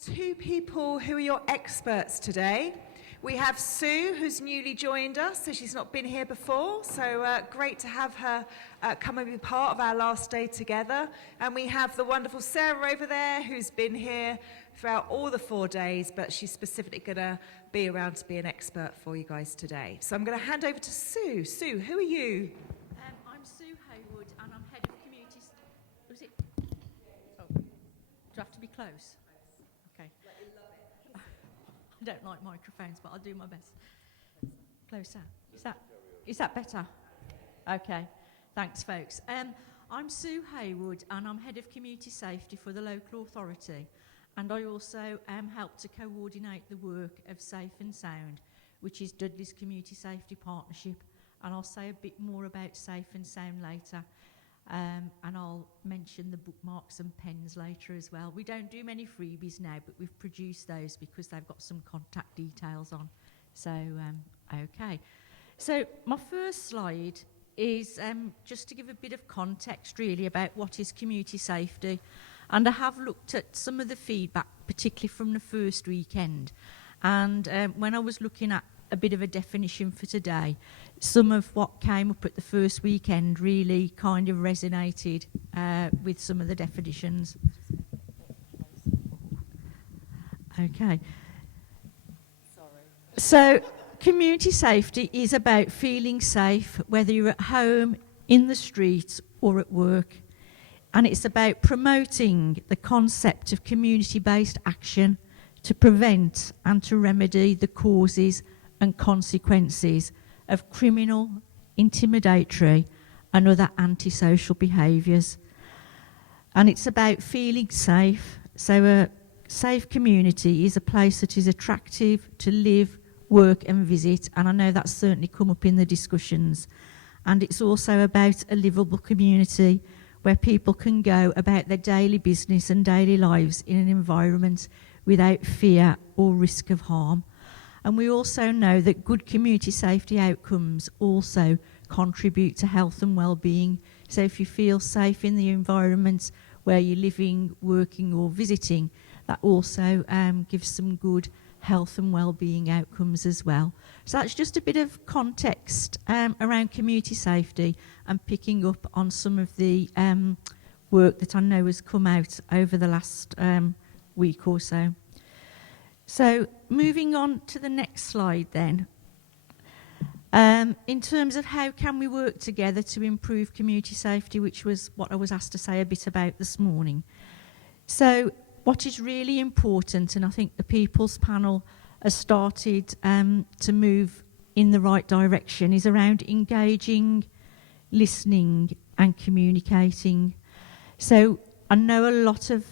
Two people who are your experts today. We have Sue, who's newly joined us, so she's not been here before, so great to have her come and be part of our last day together. And we have the wonderful Sarah over there, who's been here throughout all the 4 days, but she's specifically going to be around to be an expert for you guys today. So I'm going to hand over to Sue. Sue, who are you? I'm Sue Haywood, and I'm head of community... Was it? Oh, do I have to be close? Okay. I don't like microphones, but I'll do my best. Closer. Is that better? Okay. Thanks, folks. I'm Sue Haywood, and I'm head of community safety for the local authority. And I also help to coordinate the work of Safe and Sound, which is Dudley's community safety partnership. And I'll say a bit more about Safe and Sound later. And I'll mention the bookmarks and pens later as well. We don't do many freebies now, but we've produced those because they've got some contact details on. So, okay. So my first slide is just to give a bit of context really about what is community safety. And I have looked at some of the feedback, particularly from the first weekend. And when I was looking at a bit of a definition for today, some of what came up at the first weekend really kind of resonated with some of the definitions. Okay. Sorry. So, community safety is about feeling safe, whether you're at home, in the streets, or at work. And it's about promoting the concept of community-based action to prevent and to remedy the causes and consequences of criminal, intimidatory and other antisocial behaviours. And it's about feeling safe. So a safe community is a place that is attractive to live, work and visit. And I know that's certainly come up in the discussions. And it's also about a livable community where people can go about their daily business and daily lives in an environment without fear or risk of harm. And we also know that good community safety outcomes also contribute to health and well-being. So if you feel safe in the environment where you're living, working or visiting, that also gives some good health and well-being outcomes as well. So that's just a bit of context around community safety and picking up on some of the work that I know has come out over the last week or so. So moving on to the next slide then. In terms of how can we work together to improve community safety, which was what I was asked to say a bit about this morning. So what is really important, and I think the People's Panel has started to move in the right direction, is around engaging, listening and communicating. So I know a lot of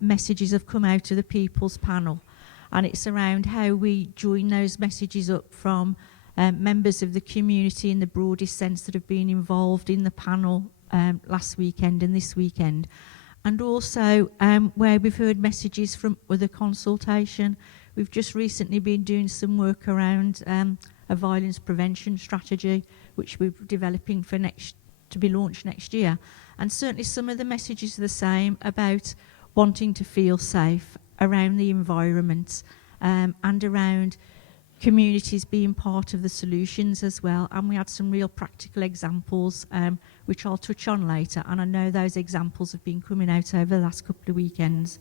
messages have come out of the People's Panel, and it's around how we join those messages up from members of the community in the broadest sense that have been involved in the panel last weekend and this weekend. And also where we've heard messages from other consultation. We've just recently been doing some work around a violence prevention strategy, which we're developing for to be launched next year. And certainly some of the messages are the same about wanting to feel safe around the environment and around communities being part of the solutions as well. And we had some real practical examples which I'll touch on later, and I know those examples have been coming out over the last couple of weekends.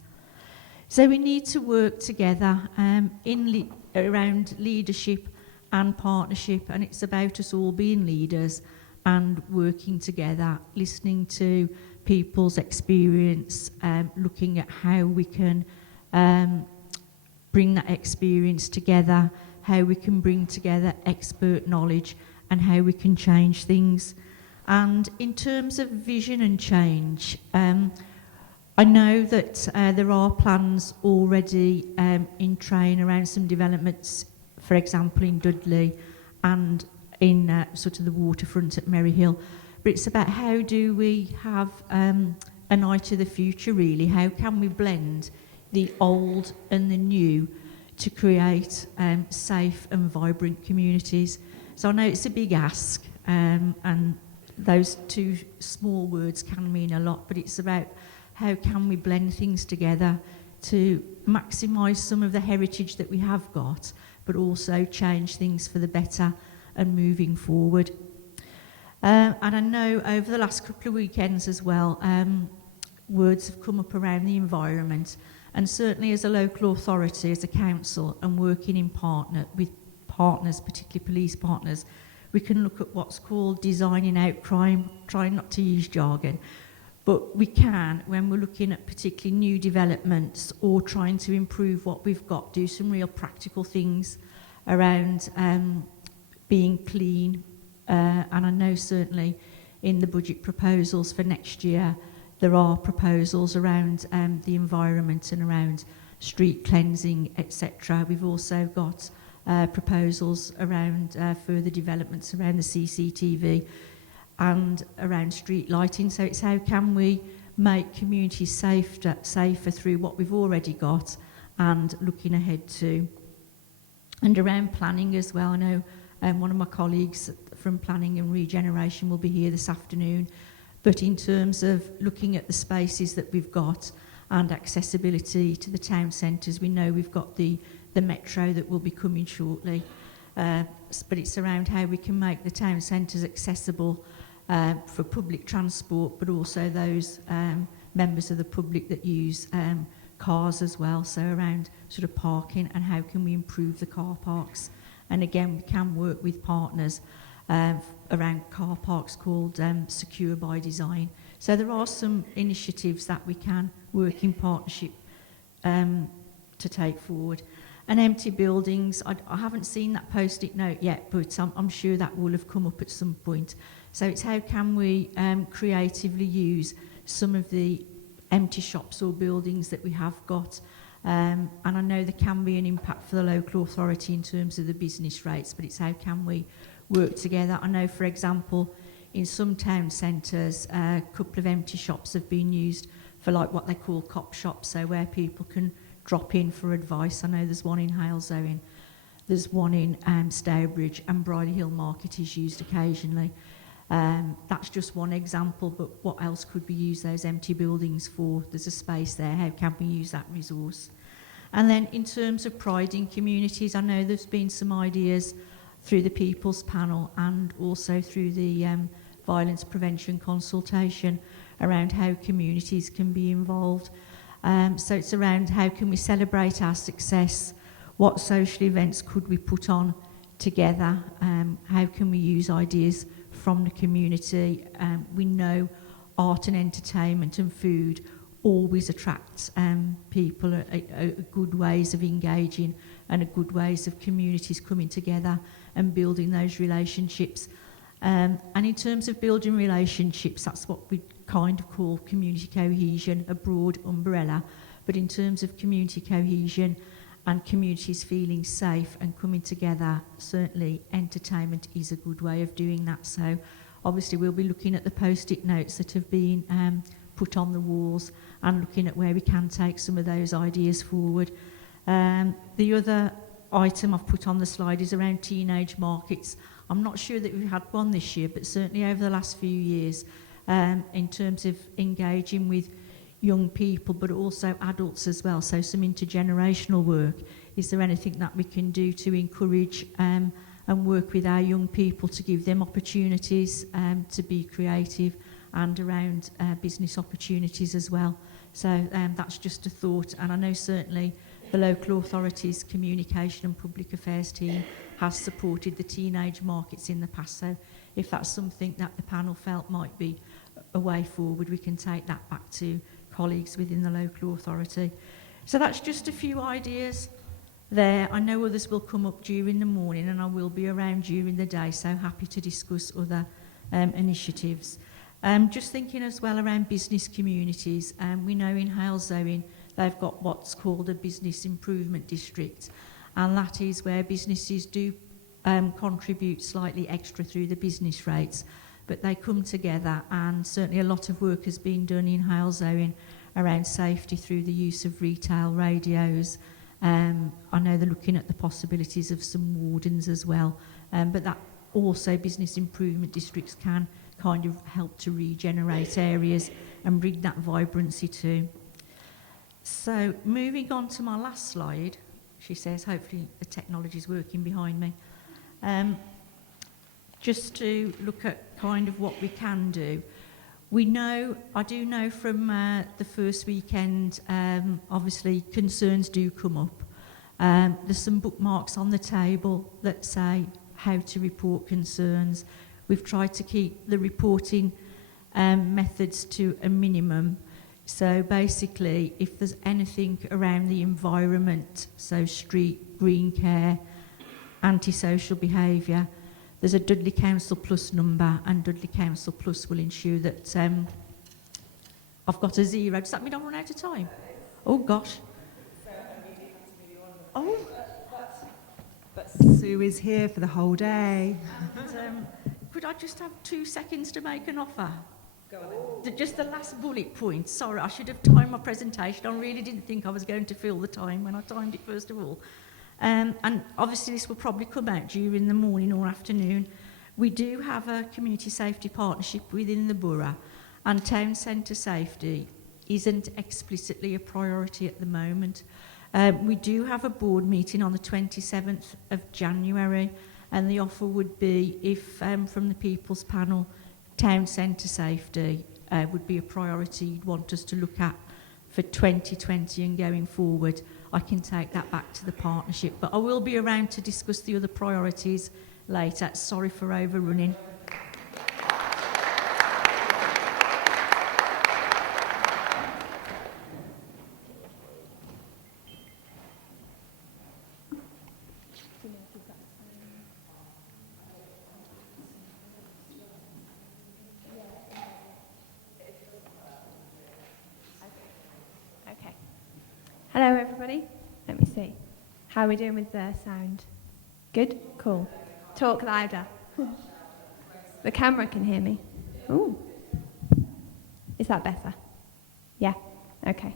So we need to work together around leadership and partnership, and it's about us all being leaders and working together, listening to people's experience, looking at how we can bring that experience together, how we can bring together expert knowledge and how we can change things. And in terms of vision and change, I know that there are plans already in train around some developments, for example in Dudley and in sort of the waterfront at Maryhill. But it's about how do we have an eye to the future really, how can we blend the old and the new to create safe and vibrant communities. So I know it's a big ask and those two small words can mean a lot, but it's about how can we blend things together to maximise some of the heritage that we have got, but also change things for the better and moving forward. And I know over the last couple of weekends as well, words have come up around the environment, and certainly as a local authority, as a council, and working in with partners, particularly police partners, we can look at what's called designing out crime, trying not to use jargon, but we can, when we're looking at particularly new developments or trying to improve what we've got, do some real practical things around being clean. And I know certainly in the budget proposals for next year, there are proposals around the environment and around street cleansing, etc. We've also got proposals around further developments around the CCTV and around street lighting. So it's how can we make communities safer through what we've already got and looking ahead to. And around planning as well, I know one of my colleagues from Planning and Regeneration will be here this afternoon. But in terms of looking at the spaces that we've got and accessibility to the town centres, we know we've got the metro that will be coming shortly. But it's around how we can make the town centres accessible for public transport, but also those members of the public that use cars as well. So around sort of parking and how can we improve the car parks. And again, we can work with partners around car parks called Secure by Design. So there are some initiatives that we can work in partnership to take forward. And empty buildings, I haven't seen that post-it note yet, but I'm sure that will have come up at some point. So it's how can we creatively use some of the empty shops or buildings that we have got. And I know there can be an impact for the local authority in terms of the business rates, but it's how can we work together. I know, for example, in some town centres, a couple of empty shops have been used for like what they call cop shops, so where people can drop in for advice. I know there's one in Halesowen, there's one in Stourbridge, and Bridie Hill Market is used occasionally. That's just one example, but what else could we use those empty buildings for? There's a space there, how can we use that resource? And then in terms of pride in communities, I know there's been some ideas through the People's Panel and also through the violence prevention consultation around how communities can be involved. So it's around how can we celebrate our success, what social events could we put on together, how can we use ideas from the community. We know art and entertainment and food always attracts people, good ways of engaging and a good ways of communities coming together and building those relationships. And in terms of building relationships, that's what we kind of call community cohesion, a broad umbrella. But in terms of community cohesion and communities feeling safe and coming together, certainly entertainment is a good way of doing that. So obviously we'll be looking at the post-it notes that have been put on the walls and looking at where we can take some of those ideas forward. The other item I've put on the slide is around teenage markets. I'm not sure that we've had one this year, but certainly over the last few years, in terms of engaging with young people, but also adults as well, so some intergenerational work. Is there anything that we can do to encourage and work with our young people to give them opportunities to be creative and around business opportunities as well? So that's just a thought, and I know certainly the local authorities communication and public affairs team has supported the teenage markets in the past, so if that's something that the panel felt might be a way forward, we can take that back to colleagues within the local authority. So that's just a few ideas there. I know others will come up during the morning and I will be around during the day, so happy to discuss other initiatives. Just thinking as well around business communities, we know in Halesowen they've got what's called a business improvement district, and that is where businesses do contribute slightly extra through the business rates, but they come together, and certainly a lot of work has been done in Halesowen around safety through the use of retail radios. I know they're looking at the possibilities of some wardens as well, but that also business improvement districts can kind of help to regenerate areas and bring that vibrancy too. So moving on to my last slide, she says, hopefully the technology is working behind me. Just to look at kind of what we can do. I do know from the first weekend, obviously concerns do come up. There's some bookmarks on the table that say how to report concerns. We've tried to keep the reporting methods to a minimum. So basically, if there's anything around the environment, so street, green care, antisocial behaviour, there's a Dudley Council Plus number, and Dudley Council Plus will ensure that I've got a 0. Does that mean I'll run out of time? Oh, gosh. Oh. But Sue is here for the whole day. And, could I just have 2 seconds to make an offer? Go on. Just the last bullet point. Sorry, I should have timed my presentation. I really didn't think I was going to fill the time when I timed it first of all. And obviously this will probably come out during the morning or afternoon. We do have a community safety partnership within the borough, and town centre safety isn't explicitly a priority at the moment. We do have a board meeting on the 27th of January, and the offer would be if from the People's Panel, town centre safety would be a priority you'd want us to look at for 2020 and going forward. I can take that back to the partnership, but I will be around to discuss the other priorities later. Sorry for overrunning. Hello everybody, let me see. How are we doing with the sound? Good? Cool. Talk louder. The camera can hear me. Ooh. Is that better? Yeah? Okay.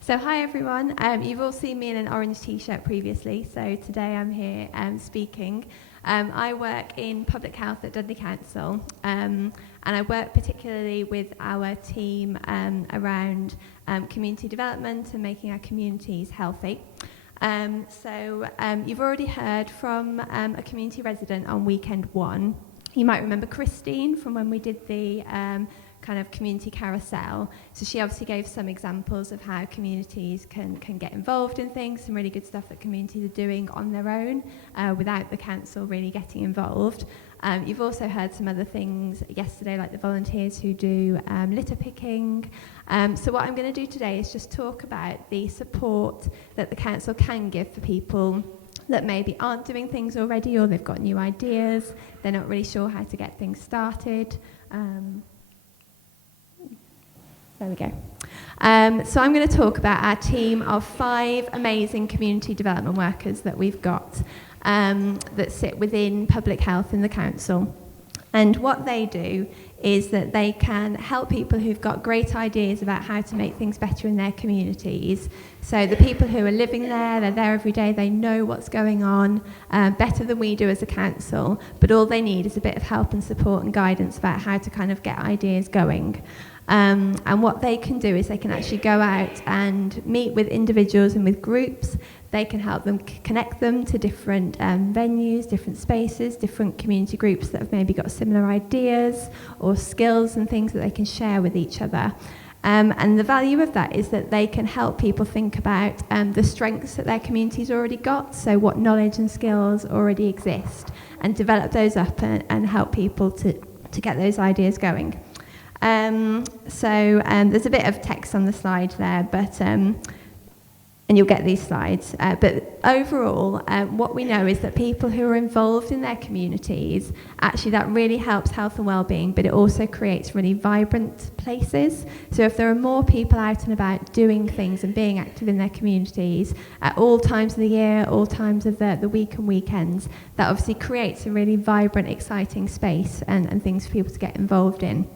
So hi everyone, you've all seen me in an orange t-shirt previously, so today I'm here speaking. I work in public health at Dudley Council, and I work particularly with our team around community development and making our communities healthy. So you've already heard from a community resident on weekend 1. You might remember Christine from when we did the kind of community carousel. So she obviously gave some examples of how communities can get involved in things, some really good stuff that communities are doing on their own without the council really getting involved. You've also heard some other things yesterday, like the volunteers who do litter picking. So what I'm going to do today is just talk about the support that the council can give for people that maybe aren't doing things already, or they've got new ideas, they're not really sure how to get things started. There we go. So I'm going to talk about our team of 5 amazing community development workers that we've got that sit within public health in the council. And what they do is that they can help people who've got great ideas about how to make things better in their communities. So the people who are living there, they're there every day, they know what's going on better than we do as a council, but all they need is a bit of help and support and guidance about how to kind of get ideas going. And what they can do is they can actually go out and meet with individuals and with groups. They can help them connect them to different venues, different spaces, different community groups that have maybe got similar ideas or skills and things that they can share with each other. And the value of that is that they can help people think about the strengths that their community's already got, so what knowledge and skills already exist, and develop those up and help people to get those ideas going. So there's a bit of text on the slide there, but and you'll get these slides. But overall, what we know is that people who are involved in their communities, actually that really helps health and well-being, but it also creates really vibrant places. So if there are more people out and about doing things and being active in their communities at all times of the year, all times of the week and weekends, that obviously creates a really vibrant, exciting space and things for people to get involved in.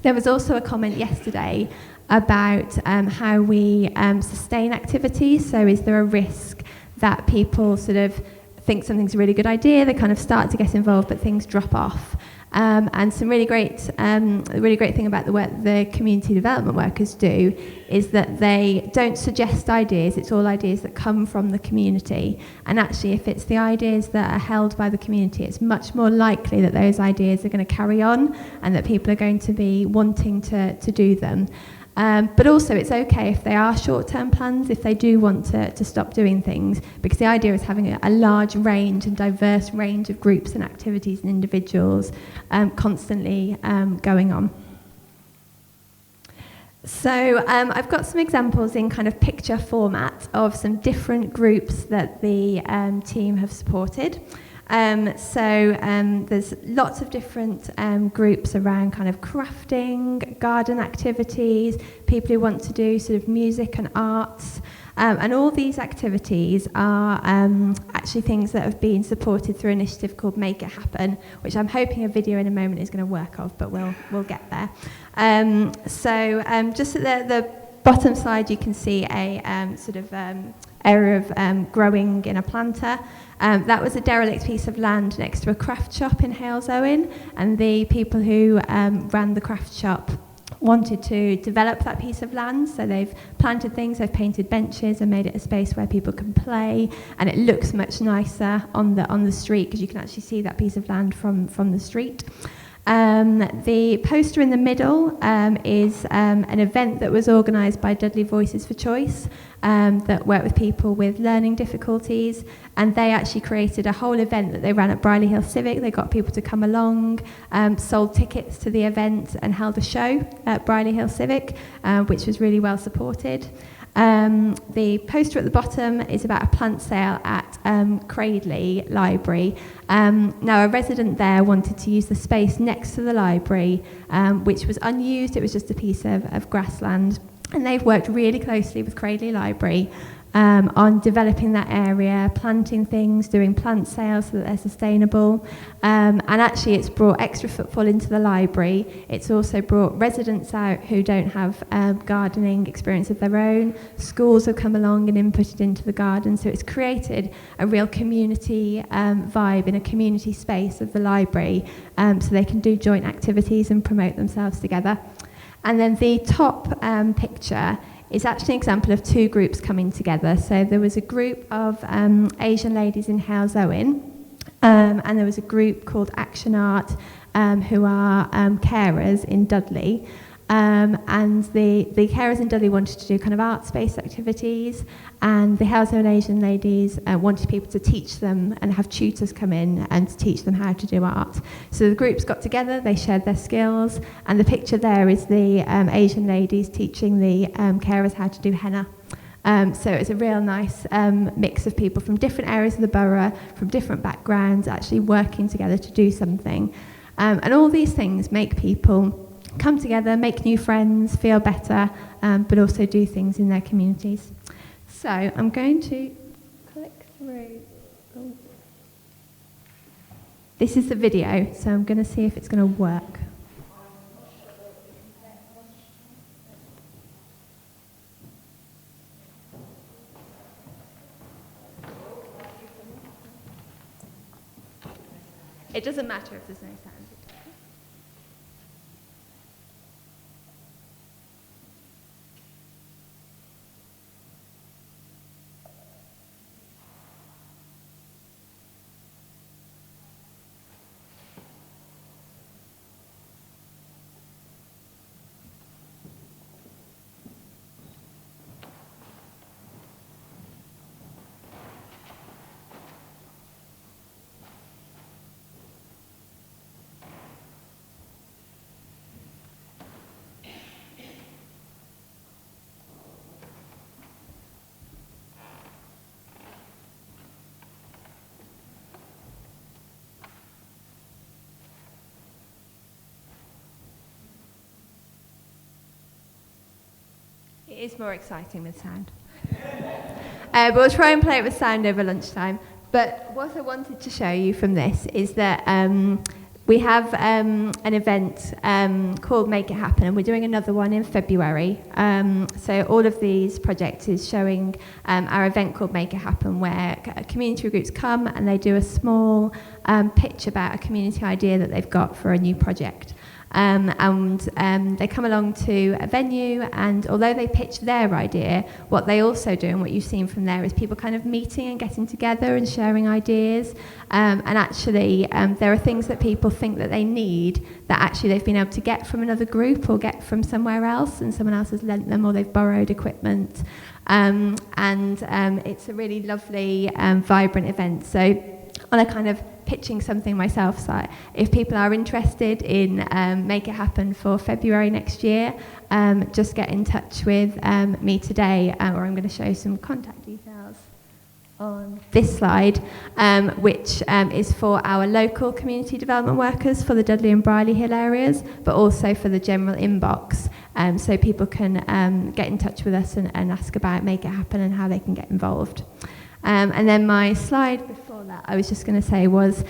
There was also a comment yesterday about how we sustain activities. So is there a risk that people sort of think something's a really good idea, they kind of start to get involved, but things drop off? And some really great thing about the work the community development workers do is that they don't suggest ideas. It's all ideas that come from the community. And actually, if it's the ideas that are held by the community, it's much more likely that those ideas are going to carry on and that people are going to be wanting to do them. But also it's okay if they are short-term plans, if they do want to stop doing things, because the idea is having a large range and diverse range of groups and activities and individuals constantly going on. So I've got some examples in kind of picture format of some different groups that the team have supported. There's lots of different groups around kind of crafting, garden activities, people who want to do sort of music and arts. And all these activities are actually things that have been supported through an initiative called Make It Happen, which I'm hoping a video in a moment is going to work of, but we'll get there. Just at the bottom side, you can see a area of growing in a planter. That was a derelict piece of land next to a craft shop in Owens, and the people who ran the craft shop wanted to develop that piece of land, so they've planted things, they've painted benches and made it a space where people can play, and it looks much nicer on the street because you can actually see that piece of land from the street. The poster in the middle is an event that was organised by Dudley Voices for Choice that worked with people with learning difficulties, and they actually created a whole event that they ran at Brierley Hill Civic. They got people to come along, sold tickets to the event and held a show at Brierley Hill Civic, which was really well supported. The poster at the bottom is about a plant sale at Cradley Library. Now, a resident there wanted to use the space next to the library, which was unused. It was just a piece of grassland. And they've worked really closely with Cradley Library on developing that area, planting things, doing plant sales so that they're sustainable. And actually, it's brought extra footfall into the library. It's also brought residents out who don't have gardening experience of their own. Schools have come along and inputted into the garden. So it's created a real community vibe in a community space of the library, so they can do joint activities and promote themselves together. And then the top picture is actually an example of two groups coming together. So there was a group of Asian ladies in Owens, and there was a group called Action Art, who are carers in Dudley. And the carers in Dudley wanted to do kind of art-based activities, and the Owens Asian ladies wanted people to teach them and have tutors come in and to teach them how to do art. So the groups got together, they shared their skills, and the picture there is the Asian ladies teaching the carers how to do henna. So it's a real nice mix of people from different areas of the borough, from different backgrounds, actually working together to do something. And all these things make people come together, make new friends, feel better, but also do things in their communities. So I'm going to click through. Oh. This is the video, so I'm going to see if it's going to work. It doesn't matter if there's no sound. It is more exciting with sound. We'll try and play it with sound over lunchtime. But what I wanted to show you from this is that We have an event called Make It Happen, and we're doing another one in February. So all of these projects is showing our event called Make It Happen, where community groups come and they do a small pitch about a community idea that they've got for a new project. They come along to a venue, and although they pitch their idea, what they also do, and what you've seen from there, is people kind of meeting and getting together and sharing ideas. And actually, there are things that people think that they need that actually they've been able to get from another group or get from somewhere else, and someone else has lent them, or they've borrowed equipment. It's a really lovely, vibrant event. So on a kind of pitching something myself, so if people are interested in Make It Happen for February next year, just get in touch with me today, or I'm going to show some contact details on this slide, which is for our local community development workers for the Dudley and Brierley Hill areas, but also for the general inbox, so people can get in touch with us and ask about Make It Happen and how they can get involved. And then my slide before that, I was just going to say, was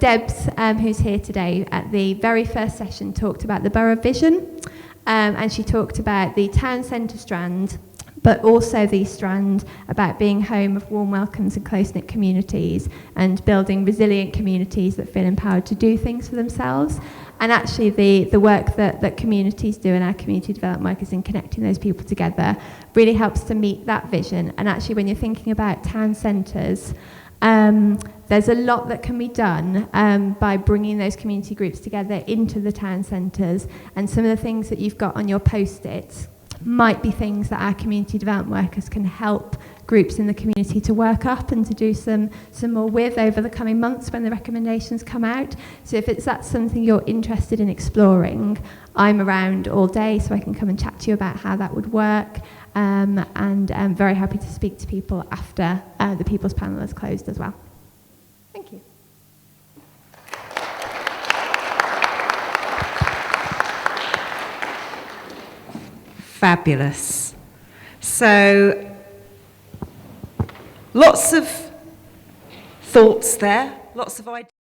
Debs, who's here today, at the very first session talked about the borough vision, and she talked about the town centre strand, but also the strand about being home of warm welcomes and close-knit communities and building resilient communities that feel empowered to do things for themselves. And actually the work that communities do, and our community development workers in connecting those people together, really helps to meet that vision. And actually when you're thinking about town centres, there's a lot that can be done by bringing those community groups together into the town centres. And some of the things that you've got on your post-its might be things that our community development workers can help groups in the community to work up and to do some more with over the coming months when the recommendations come out. So if that's something you're interested in exploring, I'm around all day, so I can come and chat to you about how that would work, and I'm very happy to speak to people after the People's Panel is closed as well. Thank you. Fabulous. So, lots of thoughts there, lots of ideas.